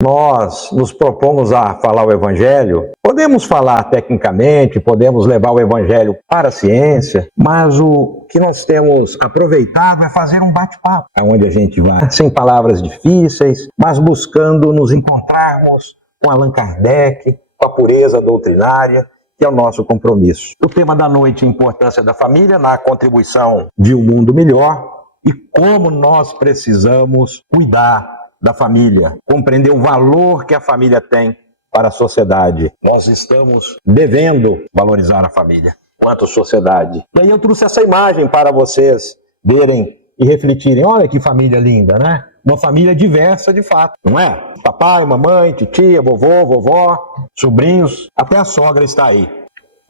nós nos propomos a falar o Evangelho, podemos falar tecnicamente, podemos levar o Evangelho para a ciência, mas o que nós temos aproveitado é fazer um bate-papo, onde a gente vai sem palavras difíceis, mas buscando nos encontrarmos com Allan Kardec, com a pureza doutrinária, que é o nosso compromisso. O tema da noite é a importância da família na contribuição de um mundo melhor e como nós precisamos cuidar da família, compreender o valor que a família tem para a sociedade. Nós estamos devendo valorizar a família quanto sociedade. E aí eu trouxe essa imagem para vocês verem e refletirem. Olha que família linda, né? Uma família diversa de fato, não é? Papai, mamãe, titia, vovô, vovó, sobrinhos, até a sogra está aí.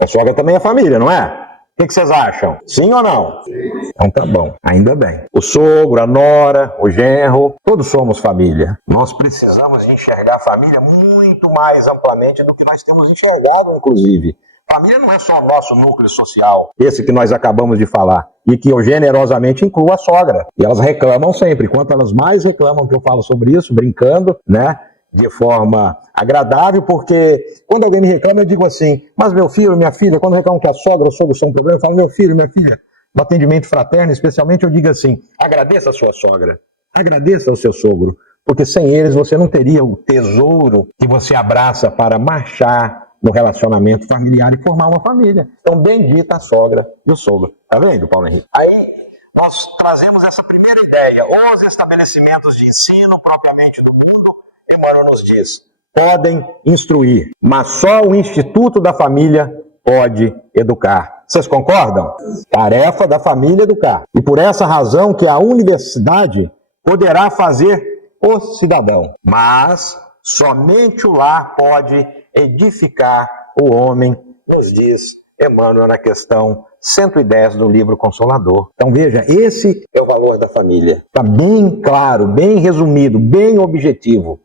A sogra também é família, não é? O que vocês acham? Sim ou não? Então tá bom, ainda bem. O sogro, a nora, o genro, todos somos família. Nós precisamos enxergar a família muito mais amplamente do que nós temos enxergado, inclusive. Família não é só o nosso núcleo social, esse que nós acabamos de falar, e que eu generosamente incluo a sogra. E elas reclamam sempre. Quanto elas mais reclamam que eu falo sobre isso, brincando, né? De forma agradável, porque quando alguém me reclama, eu digo assim, mas meu filho, minha filha, quando reclamam que a sogra ou o sogro são um problema, eu falo, meu filho, minha filha, no atendimento fraterno, especialmente, eu digo assim, agradeça a sua sogra, agradeça ao seu sogro, porque sem eles você não teria o tesouro que você abraça para marchar no relacionamento familiar e formar uma família. Então, bendita a sogra e o sogro. Tá vendo, Paulo Henrique? Aí, nós trazemos essa primeira ideia, os estabelecimentos de ensino propriamente do mundo, Emmanuel nos diz, podem instruir, mas só o Instituto da Família pode educar. Vocês concordam? Tarefa da família educar. E por essa razão que a universidade poderá fazer o cidadão, mas somente o lar pode edificar o homem, nos diz Emmanuel na questão 110 do livro Consolador. Então veja, esse é o valor da família. Está bem claro, bem resumido, bem objetivo.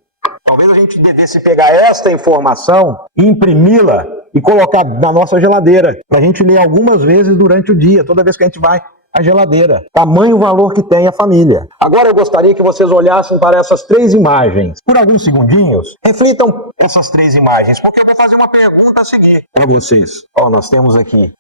Talvez a gente devesse pegar esta informação, imprimi-la e colocar na nossa geladeira, para a gente ler algumas vezes durante o dia, toda vez que a gente vai à geladeira. Tamanho valor que tem a família. Agora eu gostaria que vocês olhassem para essas três imagens. Por alguns segundinhos, reflitam essas três imagens, porque eu vou fazer uma pergunta a seguir para vocês. Ó, nós temos aqui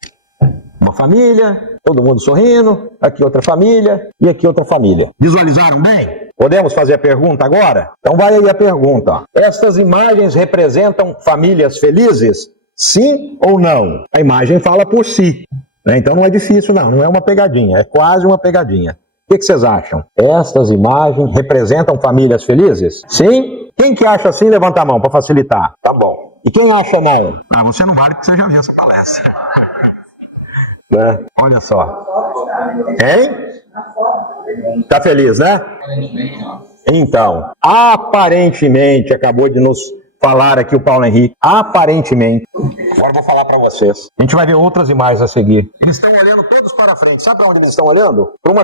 uma família, todo mundo sorrindo, aqui outra família e aqui outra família. Visualizaram bem? Podemos fazer a pergunta agora? Então vai aí a pergunta. Estas imagens representam famílias felizes? Sim ou não? A imagem fala por si. Então não é difícil não é uma pegadinha, é quase uma pegadinha. O que vocês acham? Estas imagens representam famílias felizes? Sim? Quem que acha assim, levanta a mão para facilitar. Tá bom. E quem acha não? Ah, você não vale porque você já viu essa palestra. Né? Olha só. Hein? Tá feliz, né? Então, aparentemente, acabou de nos falar aqui o Paulo Henrique, aparentemente, agora eu vou falar para vocês. A gente vai ver outras imagens a seguir. Eles estão olhando todos para frente. Sabe para onde eles estão olhando? Para uma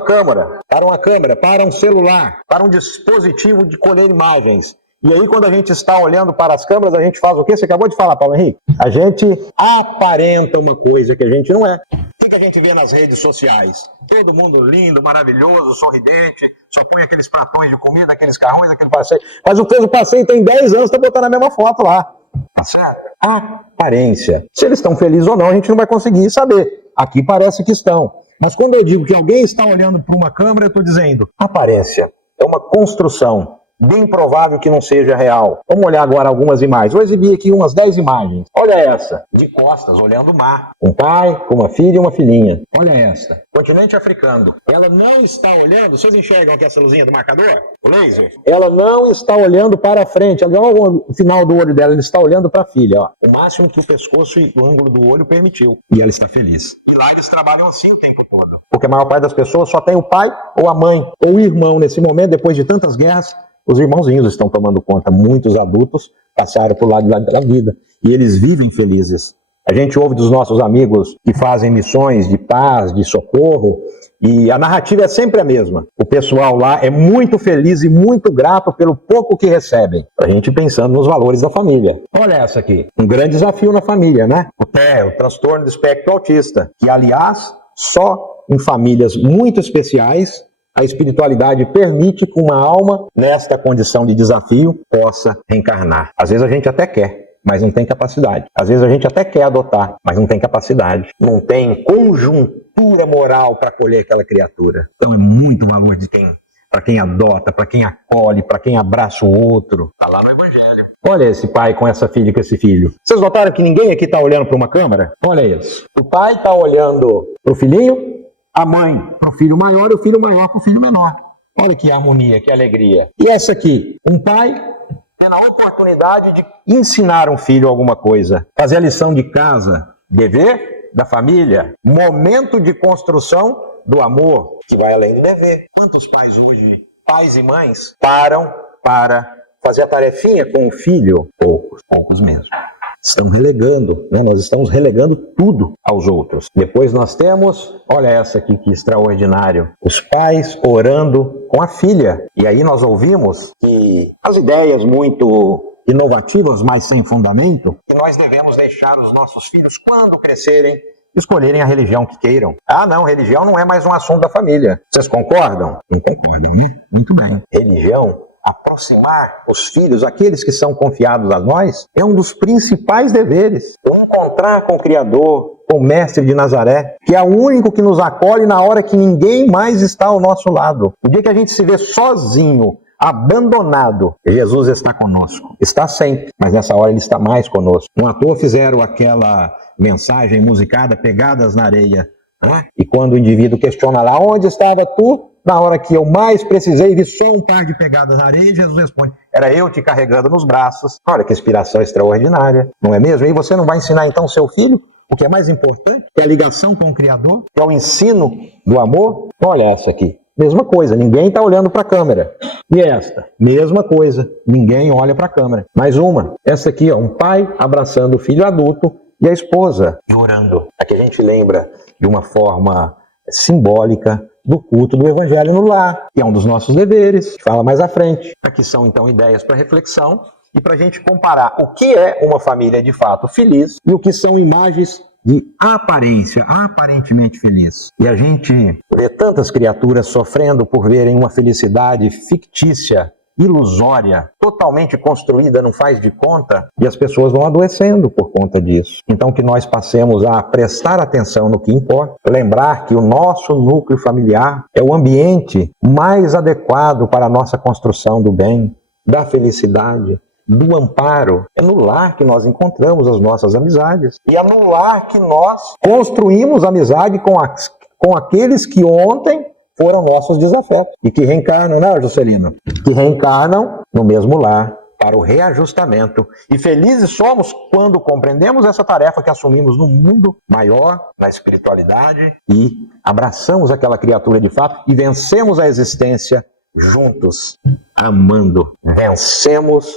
câmera, para um celular, para um dispositivo de colher imagens. E aí, quando a gente está olhando para as câmeras, a gente faz o quê? Você acabou de falar, Paulo Henrique? A gente aparenta uma coisa que a gente não é. O que a gente vê nas redes sociais? Todo mundo lindo, maravilhoso, sorridente, só põe aqueles pratões de comida, aqueles carrões, aquele passeio. Mas o fez o passeio tem 10 anos, está botando a mesma foto lá. Tá certo? Aparência. Se eles estão felizes ou não, a gente não vai conseguir saber. Aqui parece que estão. Mas quando eu digo que alguém está olhando para uma câmera, eu estou dizendo aparência. É uma construção. Bem provável que não seja real. Vamos olhar agora algumas imagens. Vou exibir aqui umas 10 imagens. Olha essa, de costas, olhando o mar. Um pai com uma filha e uma filhinha. Olha essa. Continente africano. Ela não está olhando, vocês enxergam aqui essa luzinha do marcador? O laser? Ela não está olhando para frente. Olha o final do olho dela, ela está olhando para a filha. Ó. O máximo que o pescoço e o ângulo do olho permitiu. E ela está feliz. E lá eles trabalham assim o tempo todo. Porque a maior parte das pessoas só tem o pai ou a mãe ou o irmão nesse momento, depois de tantas guerras. Os irmãozinhos estão tomando conta, muitos adultos passaram por lá da vida e eles vivem felizes. A gente ouve dos nossos amigos que fazem missões de paz, de socorro, e a narrativa é sempre a mesma. O pessoal lá é muito feliz e muito grato pelo pouco que recebem. A gente pensando nos valores da família. Olha essa aqui, um grande desafio na família, né? O TEA, o transtorno do espectro autista, que aliás, só em famílias muito especiais a espiritualidade permite que uma alma, nesta condição de desafio, possa reencarnar. Às vezes a gente até quer, mas não tem capacidade. Às vezes a gente até quer adotar, mas não tem capacidade. Não tem conjuntura moral para acolher aquela criatura. Então é muito valor de para quem adota, para quem acolhe, para quem abraça o outro. Está lá no Evangelho. Olha esse pai com essa filha e com esse filho. Vocês notaram que ninguém aqui está olhando para uma câmera? Olha isso. O pai está olhando para o filhinho, a mãe para o filho maior e o filho maior para o filho menor. Olha que harmonia, que alegria. E essa aqui, um pai tendo a oportunidade de ensinar um filho alguma coisa, fazer a lição de casa, dever da família, momento de construção do amor, que vai além do dever. Quantos pais hoje, pais e mães, param para fazer a tarefinha com o filho? Poucos mesmo. Estão relegando, né? Nós estamos relegando tudo aos outros. Depois nós temos, olha essa aqui que extraordinário, os pais orando com a filha. E aí nós ouvimos que as ideias muito inovativas, mas sem fundamento, que nós devemos deixar os nossos filhos, quando crescerem, escolherem a religião que queiram. Ah, não, religião não é mais um assunto da família. Vocês concordam? Não concordam, né? Muito bem. Religião, aproximar os filhos, aqueles que são confiados a nós, é um dos principais deveres. Encontrar com o Criador, com o Mestre de Nazaré, que é o único que nos acolhe na hora que ninguém mais está ao nosso lado. O dia que a gente se vê sozinho, abandonado, Jesus está conosco. Está sempre, mas nessa hora ele está mais conosco. Um à toa fizeram aquela mensagem musicada, Pegadas na Areia, né? E quando o indivíduo questiona lá, onde estava tu? Na hora que eu mais precisei, vi só um par de pegadas na areia, Jesus responde, era eu te carregando nos braços. Olha que inspiração extraordinária, não é mesmo? E você não vai ensinar então seu filho o que é mais importante, que é a ligação com o Criador, que é o ensino do amor? Olha essa aqui, mesma coisa, ninguém está olhando para a câmera. E esta, mesma coisa, ninguém olha para a câmera. Mais uma, essa aqui, ó, um pai abraçando o filho adulto e a esposa chorando. Aqui a gente lembra de uma forma simbólica do culto do Evangelho no lar, que é um dos nossos deveres, que fala mais à frente. Aqui são então ideias para reflexão e para a gente comparar o que é uma família de fato feliz e o que são imagens de aparência, aparentemente feliz. E a gente vê tantas criaturas sofrendo por verem uma felicidade fictícia, ilusória, totalmente construída, não faz de conta, e as pessoas vão adoecendo por conta disso. Então que nós passemos a prestar atenção no que importa, lembrar que o nosso núcleo familiar é o ambiente mais adequado para a nossa construção do bem, da felicidade, do amparo. É no lar que nós encontramos as nossas amizades, e é no lar que nós construímos amizade com aqueles que ontem foram nossos desafetos e que reencarnam, né, Juscelino? Que reencarnam no mesmo lar para o reajustamento. E felizes somos quando compreendemos essa tarefa que assumimos no mundo maior, na espiritualidade, e abraçamos aquela criatura de fato e vencemos a existência juntos, amando. Vencemos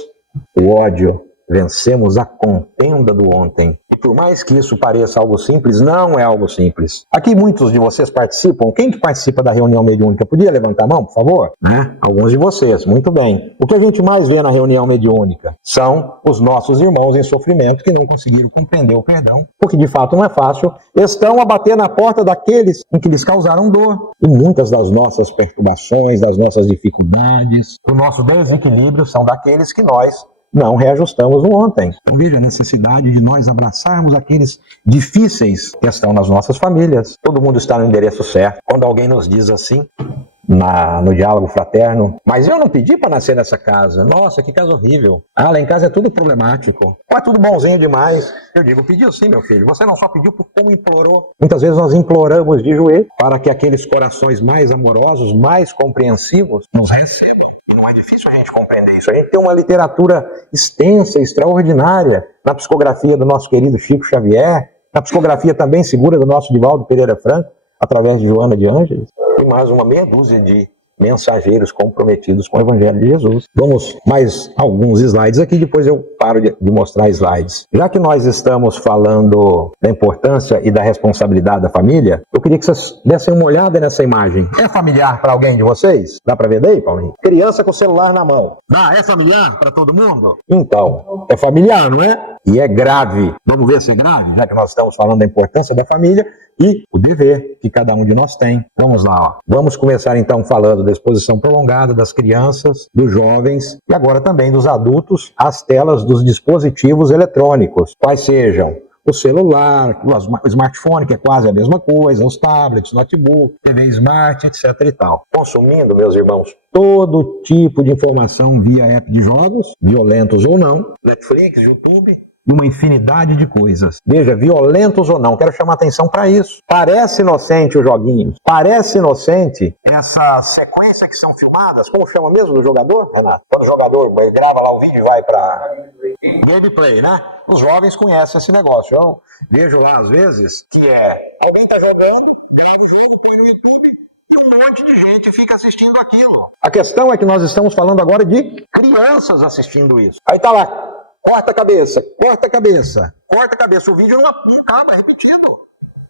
o ódio, vencemos a contenda do ontem. E por mais que isso pareça algo simples, não é algo simples. Aqui muitos de vocês participam. Quem que participa da reunião mediúnica? Podia levantar a mão, por favor? Né? Alguns de vocês, muito bem. O que a gente mais vê na reunião mediúnica são os nossos irmãos em sofrimento que não conseguiram compreender o perdão, porque de fato não é fácil. Estão a bater na porta daqueles em que lhes causaram dor. E muitas das nossas perturbações, das nossas dificuldades, do nosso desequilíbrio são daqueles que nós não reajustamos no ontem. Então veja a necessidade de nós abraçarmos aqueles difíceis que estão nas nossas famílias. Todo mundo está no endereço certo. Quando alguém nos diz assim, no diálogo fraterno, mas eu não pedi para nascer nessa casa. Nossa, que casa horrível. Ah, lá em casa é tudo problemático. É tudo bonzinho demais. Eu digo, pediu sim, meu filho. Você não só pediu por como implorou. Muitas vezes nós imploramos de joelho para que aqueles corações mais amorosos, mais compreensivos, nos recebam. E não é difícil a gente compreender isso. A gente tem uma literatura extensa, extraordinária, na psicografia do nosso querido Chico Xavier, na psicografia também segura do nosso Divaldo Pereira Franco, através de Joana de Ângeles, e mais uma meia dúzia de mensageiros comprometidos com o Evangelho de Jesus. Vamos mais alguns slides aqui, depois eu paro de mostrar slides. Já que nós estamos falando da importância e da responsabilidade da família, eu queria que vocês dessem uma olhada nessa imagem. É familiar para alguém de vocês? Dá para ver daí, Paulinho? Criança com o celular na mão. É familiar para todo mundo? Então, é familiar, não é? e é grave. Vamos ver se é grave, já que nós estamos falando da importância da família e o dever que cada um de nós tem. Vamos lá, ó. Vamos começar então falando da exposição prolongada das crianças, dos jovens e agora também dos adultos às telas dos dispositivos eletrônicos, quais sejam o celular, o smartphone, que é quase a mesma coisa, os tablets, notebook, TV smart, etc. e tal. Consumindo, meus irmãos, todo tipo de informação via app de jogos, violentos ou não, Netflix, YouTube e uma infinidade de coisas. Veja, violentos ou não, quero chamar atenção para isso. Parece inocente os joguinhos, parece inocente essa sequência que são filmadas, como chama mesmo do jogador, Renato? Quando o jogador grava lá o vídeo e vai para gameplay, né? Os jovens conhecem esse negócio. Eu vejo lá às vezes que alguém está jogando, grava o jogo, põe no YouTube e um monte de gente fica assistindo aquilo. A questão é que nós estamos falando agora de crianças assistindo isso. Aí tá lá. Corta a cabeça, corta a cabeça, corta a cabeça. O vídeo não acaba, repetido.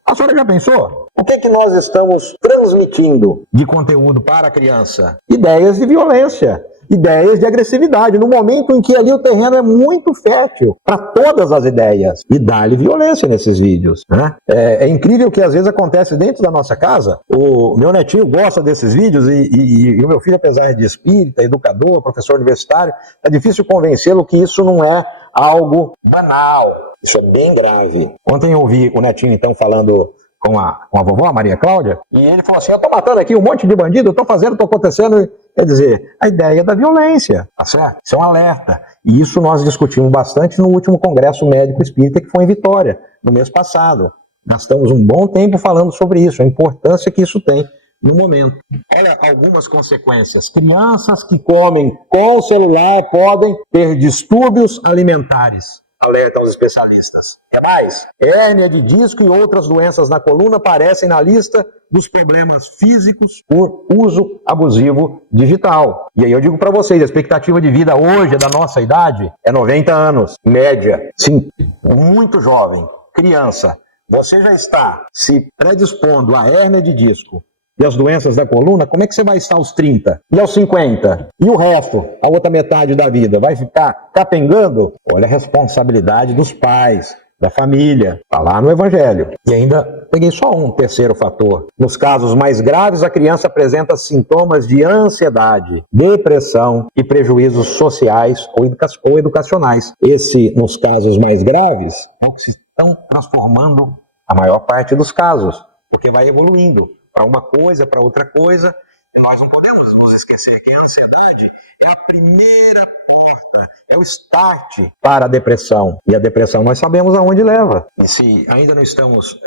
A senhora já pensou? O que nós estamos transmitindo de conteúdo para a criança? Ideias de violência, ideias de agressividade, no momento em que ali o terreno é muito fértil para todas as ideias. E dá-lhe violência nesses vídeos, né? É incrível que às vezes acontece dentro da nossa casa. O meu netinho gosta desses vídeos e o meu filho, apesar de espírita, educador, professor universitário, é difícil convencê-lo que isso não é algo banal. Isso é bem grave. Ontem eu ouvi o netinho então falando com a vovó, a Maria Cláudia, e ele falou assim, eu tô matando aqui um monte de bandido, eu tô fazendo, tô acontecendo. Quer dizer, a ideia da violência, tá certo? Isso é um alerta. E isso nós discutimos bastante no último Congresso Médico Espírita, que foi em Vitória, no mês passado. Gastamos um bom tempo falando sobre isso, a importância que isso tem no momento. Olha algumas consequências. Crianças que comem com o celular podem ter distúrbios alimentares. Alerta aos especialistas. É mais, hérnia de disco e outras doenças na coluna aparecem na lista dos problemas físicos por uso abusivo digital. E aí eu digo para vocês, a expectativa de vida hoje, da nossa idade, é 90 anos, média. Sim, muito jovem, criança. Você já está se predispondo à hérnia de disco e as doenças da coluna, como é que você vai estar aos 30? E aos 50? E o resto, a outra metade da vida? Vai ficar capengando? Olha a responsabilidade dos pais, da família. Está lá no Evangelho. E ainda peguei só um terceiro fator. Nos casos mais graves, a criança apresenta sintomas de ansiedade, depressão e prejuízos sociais ou educacionais. Nos casos mais graves, é o que se estão transformando a maior parte dos casos, porque vai evoluindo para uma coisa, para outra coisa, e nós não podemos nos esquecer que a ansiedade é a primeira porta, é o start para a depressão. E a depressão nós sabemos aonde leva. E se ainda não estamos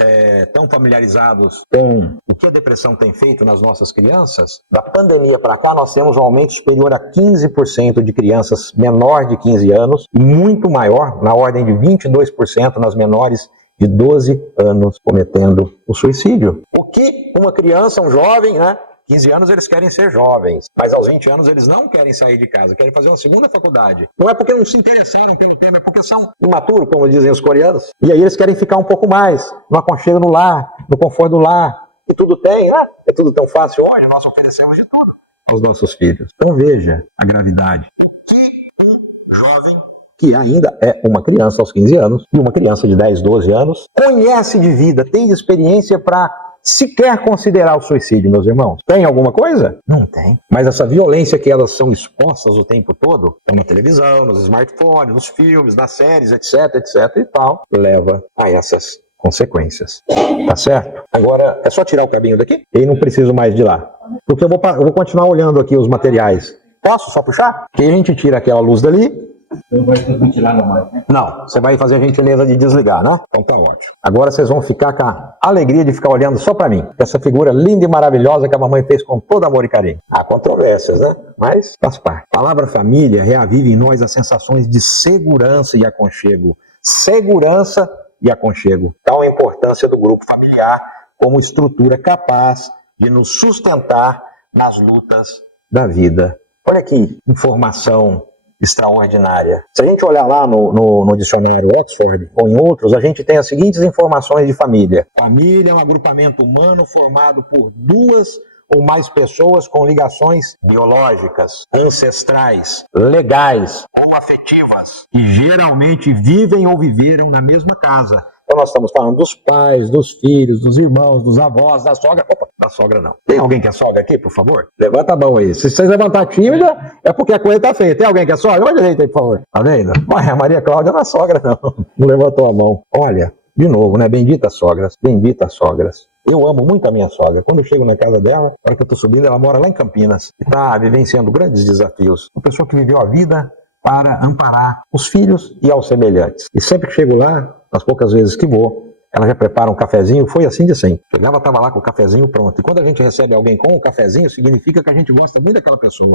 tão familiarizados com o que a depressão tem feito nas nossas crianças, da pandemia para cá nós temos um aumento superior a 15% de crianças menor de 15 anos, e muito maior, na ordem de 22% nas menores de 12 anos cometendo o suicídio. O que uma criança, um jovem, né? 15 anos eles querem ser jovens, mas aos 20 anos eles não querem sair de casa, querem fazer uma segunda faculdade. Não é porque não se interessaram pelo tema, é porque são imaturos, como dizem os coreanos. E aí eles querem ficar um pouco mais no aconchego no lar, no conforto do lar. E tudo tem, né? É tudo tão fácil hoje, nós oferecemos de tudo aos nossos filhos. Então veja a gravidade. O que um jovem, que ainda é uma criança aos 15 anos, e uma criança de 10, 12 anos, conhece de vida, tem experiência para sequer considerar o suicídio, meus irmãos. Tem alguma coisa? Não tem. Mas essa violência que elas são expostas o tempo todo, na televisão, nos smartphones, nos filmes, nas séries, etc, etc e tal, leva a essas consequências. Tá certo? Agora, é só tirar o cabinho daqui e não preciso mais de lá. Porque eu vou continuar olhando aqui os materiais. Posso só puxar? Que a gente tira aquela luz dali. Não vai ter que tirar mais, né? Não, você vai fazer a gentileza de desligar, né? Então tá ótimo. Agora vocês vão ficar com a alegria de ficar olhando só pra mim. Essa figura linda e maravilhosa que a mamãe fez com todo amor e carinho. Há controvérsias, né? Mas faz parte. A palavra família reaviva em nós as sensações de segurança e aconchego. Segurança e aconchego. Então a importância do grupo familiar como estrutura capaz de nos sustentar nas lutas da vida. Olha que informação extraordinária. Se a gente olhar lá no dicionário Oxford ou em outros, a gente tem as seguintes informações de família. Família é um agrupamento humano formado por duas ou mais pessoas com ligações biológicas, ancestrais, legais ou afetivas, que geralmente vivem ou viveram na mesma casa. Então nós estamos falando dos pais, dos filhos, dos irmãos, dos avós, da sogra. Opa, da sogra não. Tem alguém que é sogra aqui, por favor? Levanta a mão aí. Se vocês levantar tímida, é porque a coisa tá feia. Tem alguém que é sogra? Olha direito aí, por favor. Tá vendo? Mas a Maria Cláudia não é sogra, não. Não levantou a mão. Olha, de novo, né? Benditas sogras, benditas sogras. Eu amo muito a minha sogra. Quando eu chego na casa dela, na hora que eu estou subindo, ela mora lá em Campinas. E está vivenciando grandes desafios. Uma pessoa que viveu a vida para amparar os filhos e aos semelhantes. E sempre que chego lá, as poucas vezes que vou, ela já prepara um cafezinho, foi assim de sempre. Chegava, estava lá com o cafezinho pronto. E quando a gente recebe alguém com um cafezinho, significa que a gente gosta muito daquela pessoa.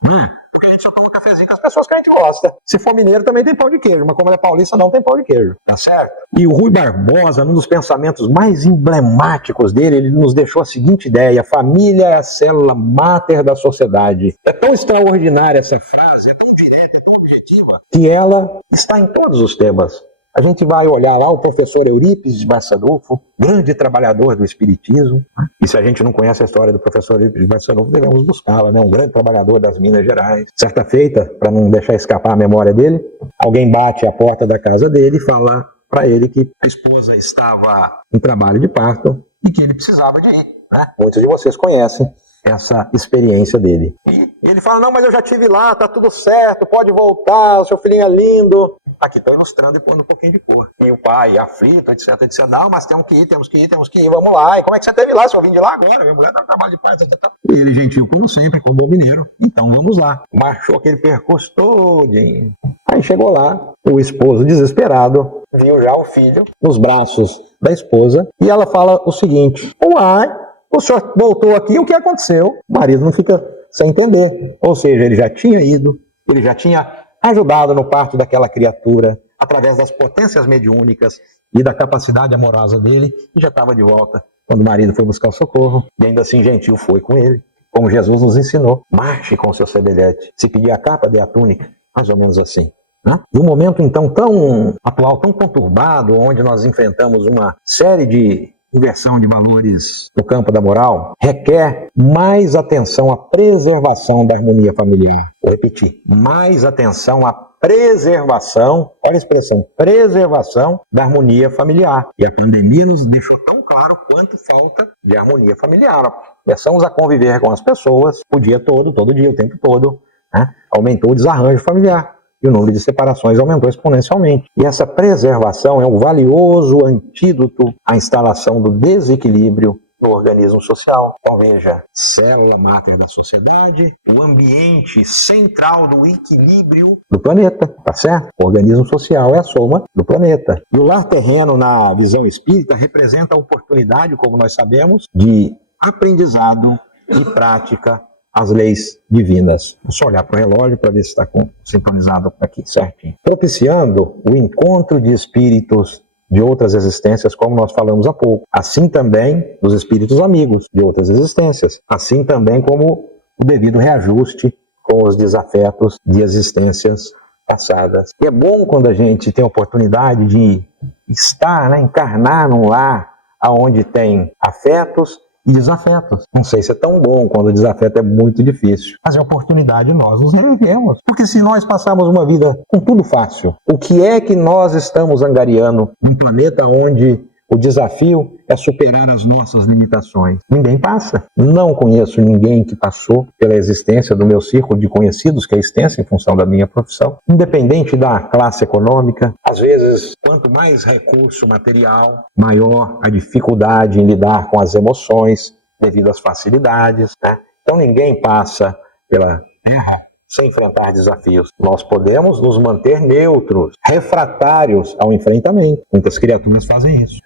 Porque a gente só toma cafezinho com as pessoas que a gente gosta. Se for mineiro, também tem pão de queijo, mas como ele é paulista, não tem pão de queijo. Tá certo? E o Rui Barbosa, num dos pensamentos mais emblemáticos dele, ele nos deixou a seguinte ideia: família é a célula máter da sociedade. É tão extraordinária essa frase, é tão direta, é tão objetiva, que ela está em todos os temas. A gente vai olhar lá o professor Eurípides de Barçanufo, grande trabalhador do Espiritismo. E se a gente não conhece a história do professor Eurípides de Barçanufo, devemos buscá-la, né? Um grande trabalhador das Minas Gerais. Certa feita, para não deixar escapar a memória dele, alguém bate à porta da casa dele e fala para ele que a esposa estava em trabalho de parto e que ele precisava de ir, né? Muitos de vocês conhecem essa experiência dele. E ele fala: não, mas eu já estive lá, tá tudo certo, pode voltar, o seu filhinho é lindo. Aqui estou ilustrando e pondo um pouquinho de cor. E o pai, aflito, etc, etc. Não, mas temos que ir, vamos lá. E como é que você esteve lá? Se eu vim de lá agora, minha mulher está no trabalho de pai, etc. E ele, gentil como sempre, como bom mineiro. Então vamos lá. Marchou aquele percurso todinho. Aí chegou lá, o esposo desesperado viu já o filho nos braços da esposa. E ela fala o seguinte: uai, o senhor voltou aqui, o que aconteceu? O marido não fica sem entender. Ou seja, ele já tinha ido, ele já tinha ajudado no parto daquela criatura, através das potências mediúnicas e da capacidade amorosa dele, e já estava de volta quando o marido foi buscar o socorro. E ainda assim, gentil foi com ele, como Jesus nos ensinou: marche com o seu semelhante. Se pedir a capa, dê a túnica. Mais ou menos assim. Né? E um momento então tão atual, tão conturbado, onde nós enfrentamos uma série de inversão de valores no campo da moral, requer mais atenção à preservação da harmonia familiar. Vou repetir: mais atenção à preservação, olha a expressão, preservação da harmonia familiar. E a pandemia nos deixou tão claro quanto falta de harmonia familiar. Começamos a conviver com as pessoas o dia todo dia, o tempo todo, né? Aumentou o desarranjo familiar. E o número de separações aumentou exponencialmente. E essa preservação é um valioso antídoto à instalação do desequilíbrio no organismo social. Então veja, célula máter da sociedade, o ambiente central do equilíbrio do planeta, tá certo? O organismo social é a soma do planeta. E o lar terreno, na visão espírita, representa a oportunidade, como nós sabemos, de aprendizado e prática as leis divinas. Vou só olhar para o relógio para ver se está sintonizado aqui certinho. Propiciando o encontro de espíritos de outras existências, como nós falamos há pouco. Assim também dos espíritos amigos de outras existências. Assim também como o devido reajuste com os desafetos de existências passadas. E é bom quando a gente tem a oportunidade de estar, né, encarnar num lar onde tem afetos e desafetos. Não sei se é tão bom quando o desafeto é muito difícil, mas é oportunidade nós nos revivemos. Porque se nós passarmos uma vida com tudo fácil, o que é que nós estamos angariando num planeta onde o desafio é superar as nossas limitações? Ninguém passa. Não conheço ninguém que passou pela existência do meu círculo de conhecidos, que é extenso em função da minha profissão. Independente da classe econômica, às vezes, quanto mais recurso material, maior a dificuldade em lidar com as emoções devido às facilidades, né? Então ninguém passa pela terra sem enfrentar desafios. Nós podemos nos manter neutros, refratários ao enfrentamento. Muitas criaturas fazem isso.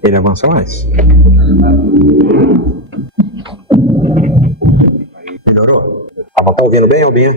Ele avança mais. Melhorou? Tá ouvindo bem, Robinho?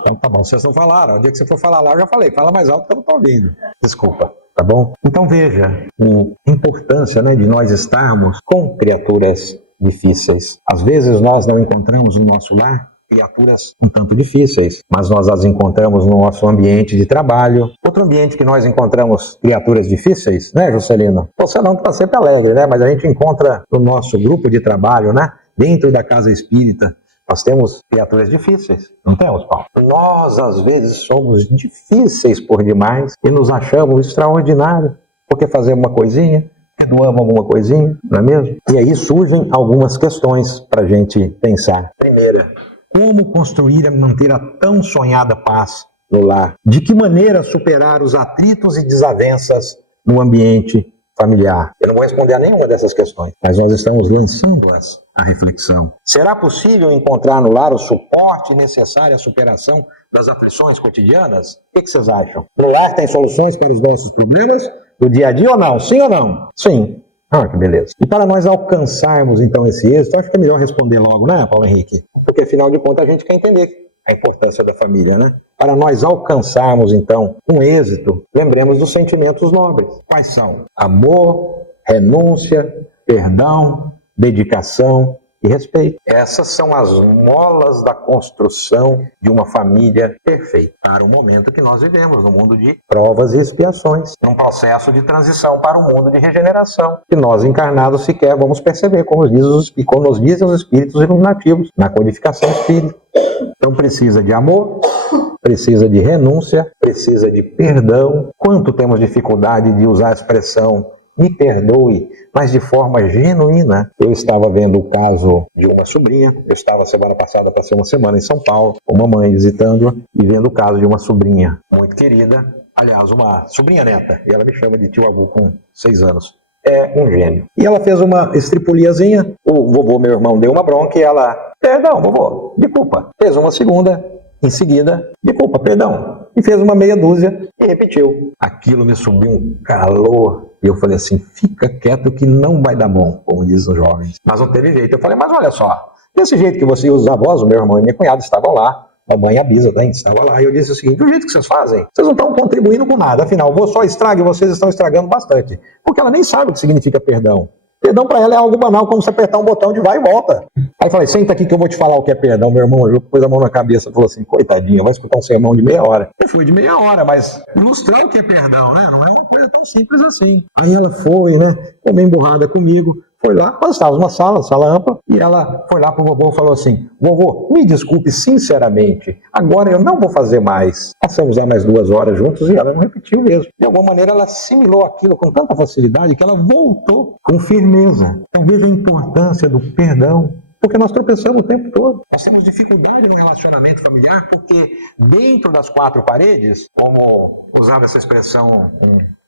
Então tá bom, vocês não falaram. O dia que você for falar lá, eu já falei. Fala mais alto que eu não tô ouvindo. Desculpa, tá bom? Então veja a importância, né, de nós estarmos com criaturas difíceis. Às vezes nós não encontramos no nosso lar criaturas um tanto difíceis, mas nós as encontramos no nosso ambiente de trabalho. Outro ambiente que nós encontramos criaturas difíceis, né, Juscelino? Você não está sempre alegre, né? Mas a gente encontra no nosso grupo de trabalho, né, dentro da casa espírita, nós temos criaturas difíceis, não temos, Paulo? Nós, às vezes, somos difíceis por demais e nos achamos extraordinários, porque fazemos uma coisinha, perdoamos alguma coisinha, não é mesmo? E aí surgem algumas questões para a gente pensar. Primeira, como construir e manter a tão sonhada paz no lar? De que maneira superar os atritos e desavenças no ambiente familiar? Eu não vou responder a nenhuma dessas questões, mas nós estamos lançando-as à reflexão. Será possível encontrar no lar o suporte necessário à superação das aflições cotidianas? O que vocês acham? No lar tem soluções para os nossos problemas do dia a dia ou não? Sim ou não? Sim. Ah, que beleza. E para nós alcançarmos, então, esse êxito, acho que é melhor responder logo, né, Paulo Henrique? Porque, afinal de contas, a gente quer entender a importância da família, né? Para nós alcançarmos, então, um êxito, lembremos dos sentimentos nobres. Quais são? Amor, renúncia, perdão, dedicação e respeito. Essas são as molas da construção de uma família perfeita. Para o momento que nós vivemos, no mundo de provas e expiações, num processo de transição para um mundo de regeneração, que nós encarnados sequer vamos perceber, como nos dizem os espíritos iluminativos, na codificação espírita. Então precisa de amor, precisa de renúncia, precisa de perdão. Quanto temos dificuldade de usar a expressão me perdoe, mas de forma genuína. Eu estava vendo o caso de uma sobrinha, eu estava semana passada, passei uma semana em São Paulo, com uma mãe visitando-a, e vendo o caso de uma sobrinha muito querida, aliás, uma sobrinha neta, e ela me chama de tio avô com 6 anos. É um gênio. E ela fez uma estripuliazinha, o vovô, meu irmão, deu uma bronca e ela, perdão, vovô, desculpa. Fez uma segunda, em seguida, desculpa, perdão. E fez uma meia dúzia e repetiu. Aquilo me subiu um calor. E eu falei assim, fica quieto que não vai dar bom, como dizem os jovens. Mas não teve jeito. Eu falei, mas olha só, desse jeito que você e os avós, o meu irmão e minha cunhada estavam lá, a mãe e a bisa também estavam lá, e eu disse o seguinte, do jeito que vocês fazem, vocês não estão contribuindo com nada, afinal, vou só estrague, vocês estão estragando bastante. Porque ela nem sabe o que significa perdão. Perdão para ela é algo banal, como você apertar um botão de vai e volta. Aí eu falei, senta aqui que eu vou te falar o que é perdão. Meu irmão pôs a mão na cabeça e falou assim, coitadinha, vai escutar um sermão de meia hora. Eu fui de meia hora, mas mostrando o que é perdão, né? Não é uma coisa tão simples assim. Aí ela foi, né, também emburrada comigo, foi lá, nós estávamos numa sala ampla, e ela foi lá pro vovô e falou assim, vovô, me desculpe sinceramente, agora eu não vou fazer mais. Passamos lá mais 2 horas juntos e ela não repetiu mesmo. De alguma maneira ela assimilou aquilo com tanta facilidade que ela voltou com firmeza. Então veja a importância do perdão, porque nós tropeçamos o tempo todo. Nós temos dificuldade no relacionamento familiar porque dentro das 4 paredes, como usava essa expressão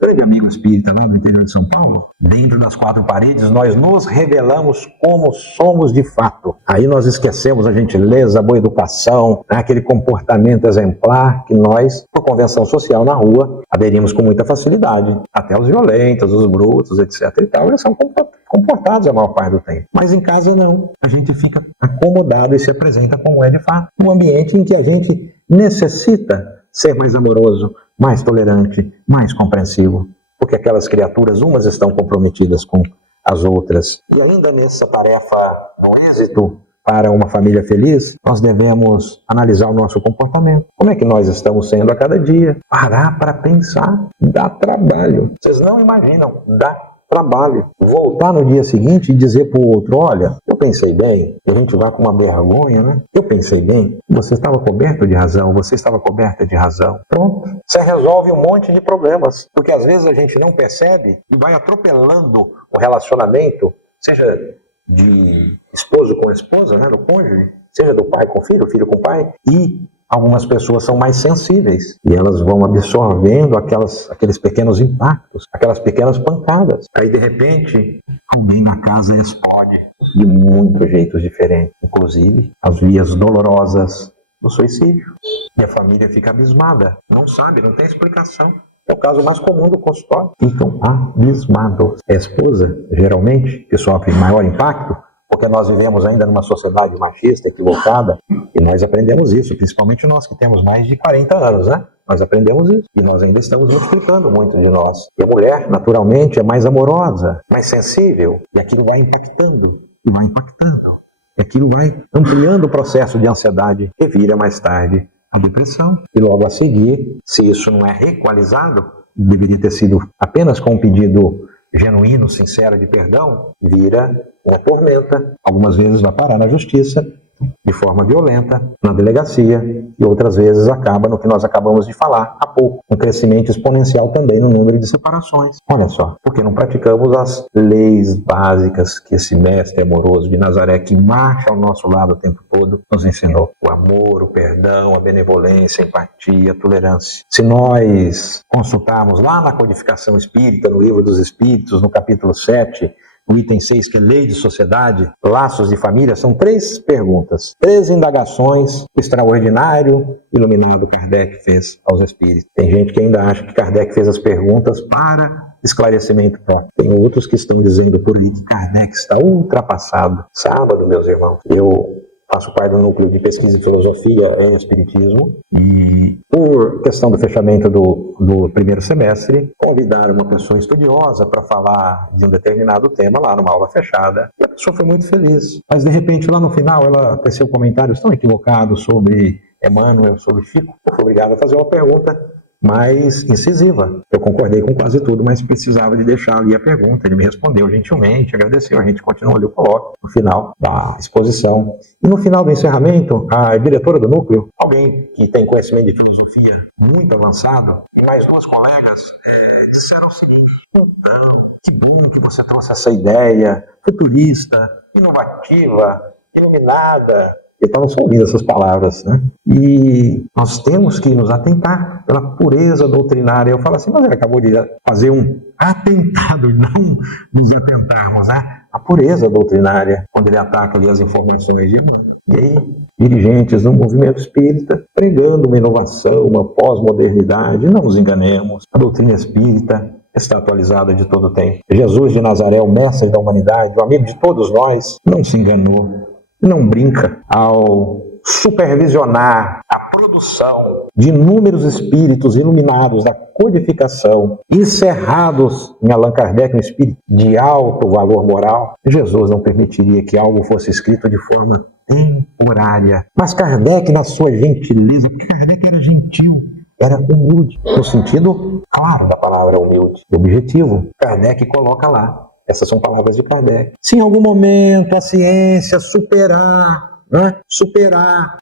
grande amigo espírita lá do interior de São Paulo, dentro das 4 paredes nós nos revelamos como somos de fato. Aí nós esquecemos a gentileza, a boa educação, aquele comportamento exemplar que nós, por convenção social na rua, aderimos com muita facilidade. Até os violentos, os brutos, etc. e tal, eles são comportados a maior parte do tempo. Mas em casa não. A gente fica acomodado e se apresenta como é de fato. Um ambiente em que a gente necessita ser mais amoroso, mais tolerante, mais compreensivo, porque aquelas criaturas, umas estão comprometidas com as outras. E ainda nessa tarefa, no êxito para uma família feliz, nós devemos analisar o nosso comportamento. Como é que nós estamos sendo a cada dia? Parar para pensar, dá trabalho. Vocês não imaginam, dá trabalho. Voltar no dia seguinte e dizer para o outro, olha, eu pensei bem, e a gente vai com uma vergonha, né? Eu pensei bem, você estava coberto de razão, você estava coberta de razão. Pronto. Você resolve um monte de problemas, porque às vezes a gente não percebe e vai atropelando o relacionamento, seja de esposo com esposa, né, do cônjuge, seja do pai com filho, filho com pai, e algumas pessoas são mais sensíveis e elas vão absorvendo aqueles pequenos impactos, aquelas pequenas pancadas. Aí, de repente, alguém na casa explode de muitos jeitos diferentes, inclusive as vias dolorosas do suicídio. E a família fica abismada, não sabe, não tem explicação. É o caso mais comum do consultório. Ficam abismados. A esposa, geralmente, que sofre maior impacto, porque nós vivemos ainda numa sociedade machista, equivocada, e nós aprendemos isso, principalmente nós que temos mais de 40 anos, né? Nós aprendemos isso, e nós ainda estamos multiplicando muito de nós. E a mulher, naturalmente, é mais amorosa, mais sensível, e aquilo vai impactando, e vai impactando. E aquilo vai ampliando o processo de ansiedade, que vira mais tarde a depressão. E logo a seguir, se isso não é reequalizado, deveria ter sido apenas com um pedido genuíno, sincero de perdão, vira uma tormenta. Algumas vezes vai parar na justiça, de forma violenta, na delegacia, e outras vezes acaba no que nós acabamos de falar há pouco, um crescimento exponencial também no número de separações. Olha só, porque não praticamos as leis básicas que esse mestre amoroso de Nazaré, que marcha ao nosso lado o tempo todo, nos ensinou. O amor, o perdão, a benevolência, a empatia, a tolerância. Se nós consultarmos lá na codificação espírita, no Livro dos Espíritos, no capítulo 7, o item 6, que é Lei de Sociedade, Laços de Família, são 3 perguntas, 3 indagações que o extraordinário iluminado Kardec fez aos espíritos. Tem gente que ainda acha que Kardec fez as perguntas para esclarecimento próprio. Tem outros que estão dizendo por aí que Kardec está ultrapassado. Sábado, meus irmãos, eu faço parte do núcleo de pesquisa e filosofia em espiritismo e, por questão do fechamento do primeiro semestre, convidaram uma pessoa estudiosa para falar de um determinado tema lá numa aula fechada. E a pessoa foi muito feliz. Mas, de repente, lá no final, ela teceu comentários tão equivocados sobre Emmanuel, sobre Chico. Eu fui obrigado a fazer uma pergunta mais incisiva. Eu concordei com quase tudo, mas precisava de deixar ali a pergunta. Ele me respondeu gentilmente, agradeceu, a gente continuou ali o colóquio no final da exposição. E no final do encerramento, a diretora do núcleo, alguém que tem conhecimento de filosofia muito avançado, e mais 2 colegas disseram o seguinte: então, que bom que você trouxe essa ideia futurista, inovativa, iluminada. Eu estava só ouvindo essas palavras, né? E nós temos que nos atentar pela pureza doutrinária. Eu falo assim, mas ele acabou de fazer um atentado, não nos atentarmos, né? A pureza doutrinária, quando ele ataca ali as informações de Emmanuel. E aí, dirigentes do movimento espírita, pregando uma inovação, uma pós-modernidade, não nos enganemos. A doutrina espírita está atualizada de todo o tempo. Jesus de Nazaré, o mestre da humanidade, o amigo de todos nós, não se enganou. Não brinca ao supervisionar a produção de inúmeros espíritos iluminados da codificação, encerrados em Allan Kardec, um espírito de alto valor moral. Jesus não permitiria que algo fosse escrito de forma temporária. Mas Kardec, na sua gentileza, porque Kardec era gentil, era humilde, no sentido claro da palavra humilde. O objetivo, Kardec coloca lá. Essas são palavras de Kardec. Se em algum momento a ciência superar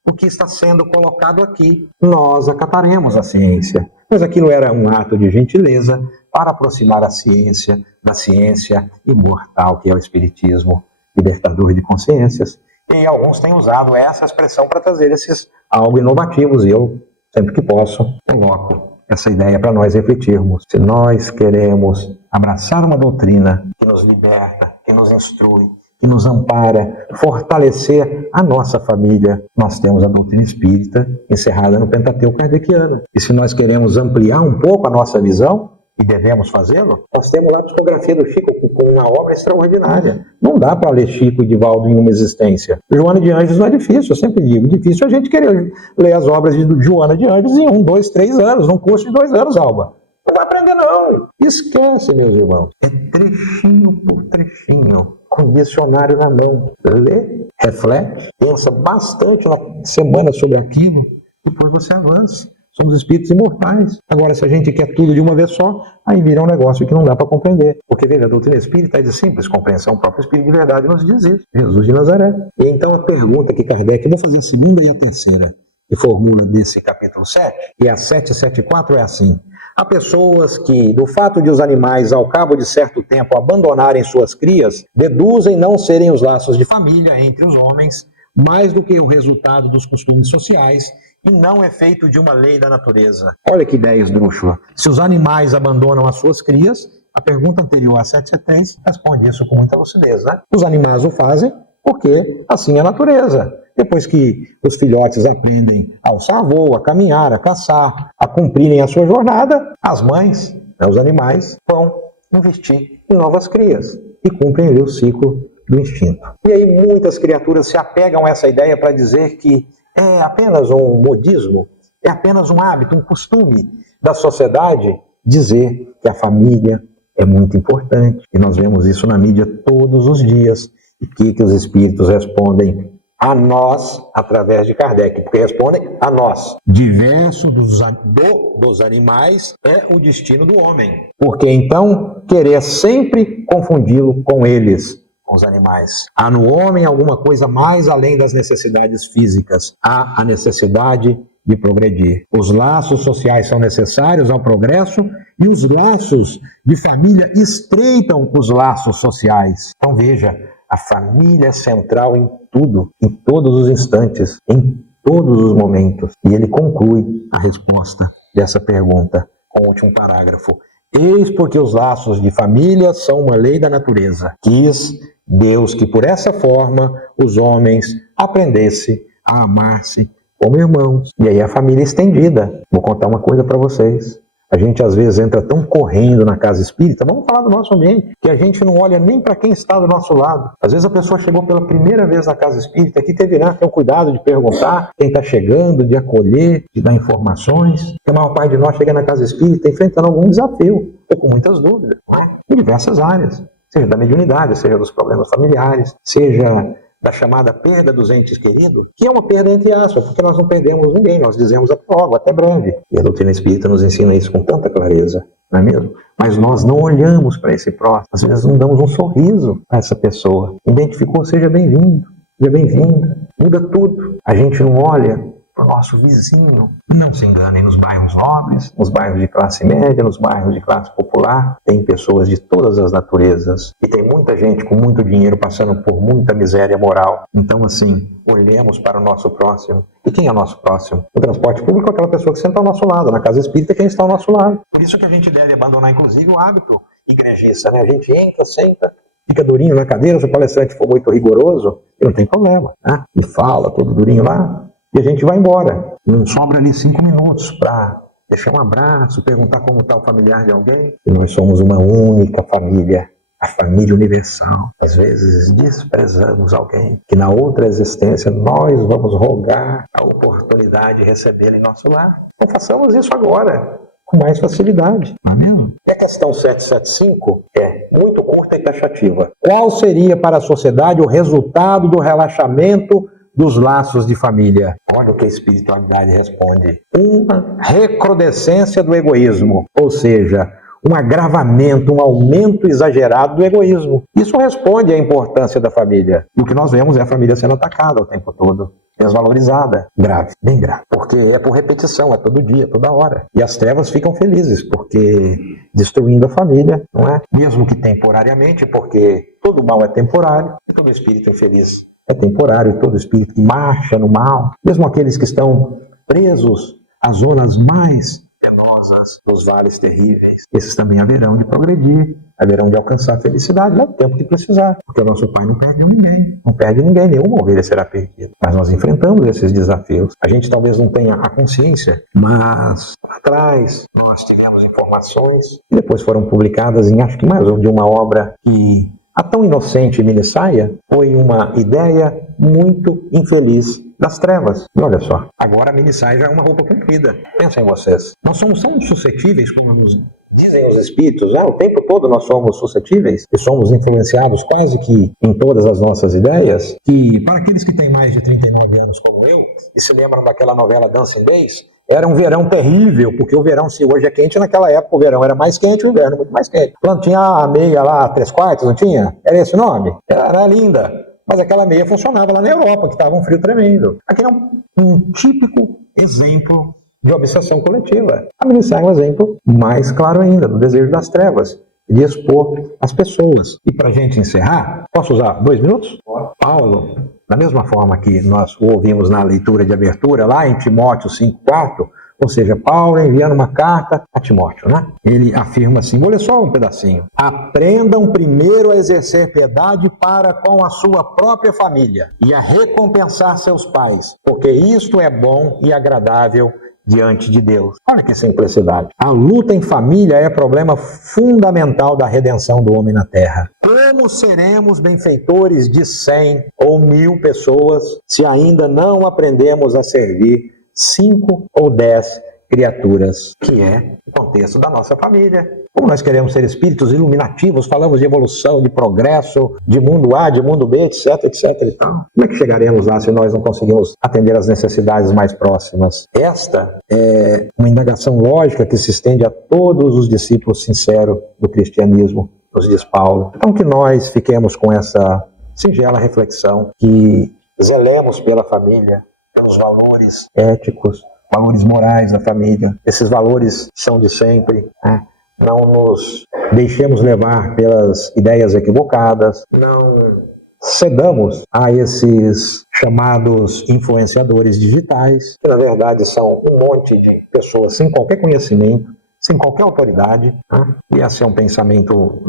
o que está sendo colocado aqui, nós acataremos a ciência. Mas aquilo era um ato de gentileza para aproximar a ciência da ciência imortal, que é o Espiritismo, libertador de consciências. E alguns têm usado essa expressão para trazer esses algo inovativos, e eu, sempre que posso, coloco essa ideia para nós refletirmos. Se nós queremos abraçar uma doutrina que nos liberta, que nos instrui, que nos ampara, fortalecer a nossa família, nós temos a doutrina espírita encerrada no Pentateuco kardeciano. E se nós queremos ampliar um pouco a nossa visão, e devemos fazê-lo, nós temos lá a psicografia do Chico com uma obra extraordinária. Não dá para ler Chico e Divaldo em uma existência. Joana de Anjos não é difícil, eu sempre digo. Difícil a gente querer ler as obras de Joana de Anjos em 1, 2, 3 anos, num curso de 2 anos, Alba. Não vai aprender, não. Esquece, meus irmãos. É trechinho por trechinho, com dicionário na mão. Lê, reflete, pensa bastante na semana sobre aquilo, depois você avança. Somos espíritos imortais. Agora, se a gente quer tudo de uma vez só, aí vira um negócio que não dá para compreender. Porque, veja, a doutrina espírita é de simples compreensão. O próprio Espírito de Verdade nos diz isso. Jesus de Nazaré. E então a pergunta que Kardec, eu vou fazer a segunda e a terceira, que formula desse capítulo 7, e a 774 é assim. Há pessoas que, do fato de os animais, ao cabo de certo tempo, abandonarem suas crias, deduzem não serem os laços de família entre os homens, mais do que o resultado dos costumes sociais, e não é feito de uma lei da natureza. Olha que ideia esdrúxula. Se os animais abandonam as suas crias, a pergunta anterior a 773 responde isso com muita lucidez, né? Os animais o fazem porque assim é a natureza. Depois que os filhotes aprendem a alçar voo, a caminhar, a caçar, a cumprirem a sua jornada, as mães, os animais, vão investir em novas crias e cumprem ali o ciclo do instinto. E aí muitas criaturas se apegam a essa ideia para dizer que é apenas um modismo, é apenas um hábito, um costume da sociedade dizer que a família é muito importante. E nós vemos isso na mídia todos os dias. E que os espíritos respondem a nós, através de Kardec, porque respondem a nós. Diverso dos animais é o destino do homem. Porque então querer sempre confundi-lo com eles, com os animais. Há no homem alguma coisa mais além das necessidades físicas. Há a necessidade de progredir. Os laços sociais são necessários ao progresso e os laços de família estreitam os laços sociais. Então veja, a família é central em tudo, em todos os instantes, em todos os momentos. E ele conclui a resposta dessa pergunta com o último parágrafo. Eis porque os laços de família são uma lei da natureza. Quis Deus que por essa forma os homens aprendessem a amar-se como irmãos. E aí a família estendida. Vou contar uma coisa para vocês. A gente às vezes entra tão correndo na casa espírita, vamos falar do nosso ambiente, que a gente não olha nem para quem está do nosso lado. Às vezes a pessoa chegou pela primeira vez na casa espírita, aqui teve ter o cuidado de perguntar quem está chegando, de acolher, de dar informações. Porque a maior parte de nós chega na casa espírita enfrentando algum desafio, ou com muitas dúvidas, né? Em diversas áreas, seja da mediunidade, seja dos problemas familiares, seja da chamada perda dos entes queridos, que é uma perda entre aspas, porque nós não perdemos ninguém, nós dizemos logo, até breve. E a doutrina espírita nos ensina isso com tanta clareza, não é mesmo? Mas nós não olhamos para esse próximo, às vezes não damos um sorriso a essa pessoa. Identificou, seja bem-vindo, seja bem-vinda, muda tudo. A gente não olha para o nosso vizinho. Não se enganem, nos bairros nobres, nos bairros de classe média, nos bairros de classe popular, tem pessoas de todas as naturezas e tem muita gente com muito dinheiro passando por muita miséria moral. Então, assim, olhemos para o nosso próximo. E quem é o nosso próximo? O transporte público é aquela pessoa que senta ao nosso lado, na casa espírita é quem está ao nosso lado. Por isso que a gente deve abandonar, inclusive, o hábito igrejista, né? A gente entra, senta, fica durinho na cadeira, se o palestrante for muito rigoroso, não tem problema, né? E fala todo durinho lá, e a gente vai embora. Não sobra ali 5 minutos para deixar um abraço, perguntar como está o familiar de alguém. E nós somos uma única família, a família universal. Às vezes desprezamos alguém que na outra existência nós vamos rogar a oportunidade de recebê-lo em nosso lar. Então façamos isso agora, com mais facilidade. Não é mesmo? E a questão 775 é muito curta e taxativa. Qual seria para a sociedade o resultado do relaxamento dos laços de família? Olha o que a espiritualidade responde. Uma recrudescência do egoísmo, ou seja, um agravamento, um aumento exagerado do egoísmo. Isso responde à importância da família. O que nós vemos é a família sendo atacada o tempo todo, desvalorizada, grave, bem grave. Porque é por repetição, é todo dia, toda hora. E as trevas ficam felizes, porque destruindo a família, não é? Mesmo que temporariamente, porque todo mal é temporário, e todo espírito feliz é temporário, e todo espírito que marcha no mal, mesmo aqueles que estão presos às zonas mais penosas dos vales terríveis, esses também haverão de progredir, haverão de alcançar a felicidade no tempo que precisar, porque o nosso Pai não perde ninguém, não perde ninguém, nenhuma ovelha será perdida. Mas nós enfrentamos esses desafios. A gente talvez não tenha a consciência, mas lá atrás nós tivemos informações que depois foram publicadas em acho que mais de uma obra que a tão inocente minissaia foi uma ideia muito infeliz das trevas. E olha só, agora a minissaia já é uma roupa comprida. Pensem vocês. Nós somos suscetíveis, como nos dizem os espíritos, né? O tempo todo nós somos suscetíveis e somos influenciados quase que em todas as nossas ideias, que para aqueles que têm mais de 39 anos como eu, e se lembram daquela novela Dancing Days, era um verão terrível, porque o verão, se hoje é quente, naquela época o verão era mais quente, o inverno muito mais quente. Quando tinha a meia lá, 3/4, não tinha? Era esse o nome? Era linda. Mas aquela meia funcionava lá na Europa, que estava um frio tremendo. Aquele é um típico exemplo de obsessão coletiva. A minissaia é um exemplo mais claro ainda, do desejo das trevas, de expor as pessoas. E para a gente encerrar, posso usar 2 minutos? Paulo, da mesma forma que nós o ouvimos na leitura de abertura, lá em Timóteo 5,4, ou seja, Paulo enviando uma carta a Timóteo, né? Ele afirma assim, vou ler só um pedacinho. Aprendam primeiro a exercer piedade para com a sua própria família e a recompensar seus pais, porque isto é bom e agradável diante de Deus. Olha que simplicidade. A luta em família é problema fundamental da redenção do homem na Terra. Como seremos benfeitores de 100 ou 1000 pessoas se ainda não aprendemos a servir 5 ou 10 criaturas, que é o contexto da nossa família. Como nós queremos ser espíritos iluminativos, falamos de evolução, de progresso, de mundo A, de mundo B, etc, etc e tal. Como é que chegaremos lá se nós não conseguimos atender às necessidades mais próximas? Esta é uma indagação lógica que se estende a todos os discípulos sinceros do cristianismo, nos diz Paulo. Então que nós fiquemos com essa singela reflexão, que zelemos pela família, pelos valores éticos, valores morais da família. Esses valores são de sempre, né? Não nos deixemos levar pelas ideias equivocadas, não cedamos a esses chamados influenciadores digitais, que na verdade são um monte de pessoas sem qualquer conhecimento, sem qualquer autoridade, né? E esse é um pensamento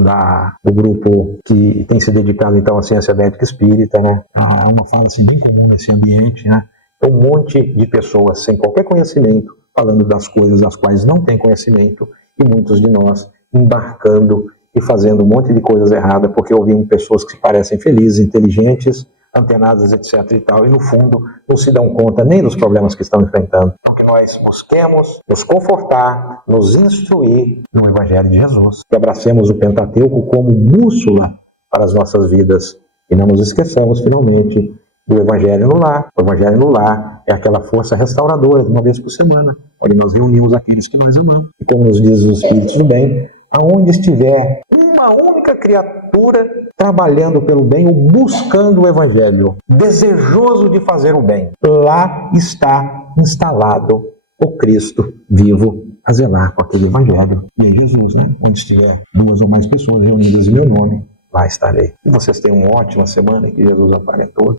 do grupo que tem se dedicado então à ciência médica espírita, né? Uma fala assim bem comum nesse ambiente, né? Um monte de pessoas sem qualquer conhecimento, falando das coisas das quais não tem conhecimento, e muitos de nós embarcando e fazendo um monte de coisas erradas, porque ouvimos pessoas que se parecem felizes, inteligentes, antenadas, etc. e tal, e no fundo não se dão conta nem dos problemas que estão enfrentando. Então que nós busquemos nos confortar, nos instruir no Evangelho de Jesus, que abracemos o Pentateuco como bússola para as nossas vidas, e não nos esqueçamos, finalmente, do Evangelho no lar. O Evangelho no lar é aquela força restauradora de uma vez por semana, onde nós reunimos aqueles que nós amamos. E como nos diz os Espíritos do Bem, aonde estiver uma única criatura trabalhando pelo bem ou buscando o Evangelho, desejoso de fazer o bem, lá está instalado o Cristo vivo a zelar com aquele Evangelho. E é Jesus, né? Onde estiver duas ou mais pessoas reunidas em meu nome, lá estarei. E vocês tenham uma ótima semana, que Jesus ampare a todos.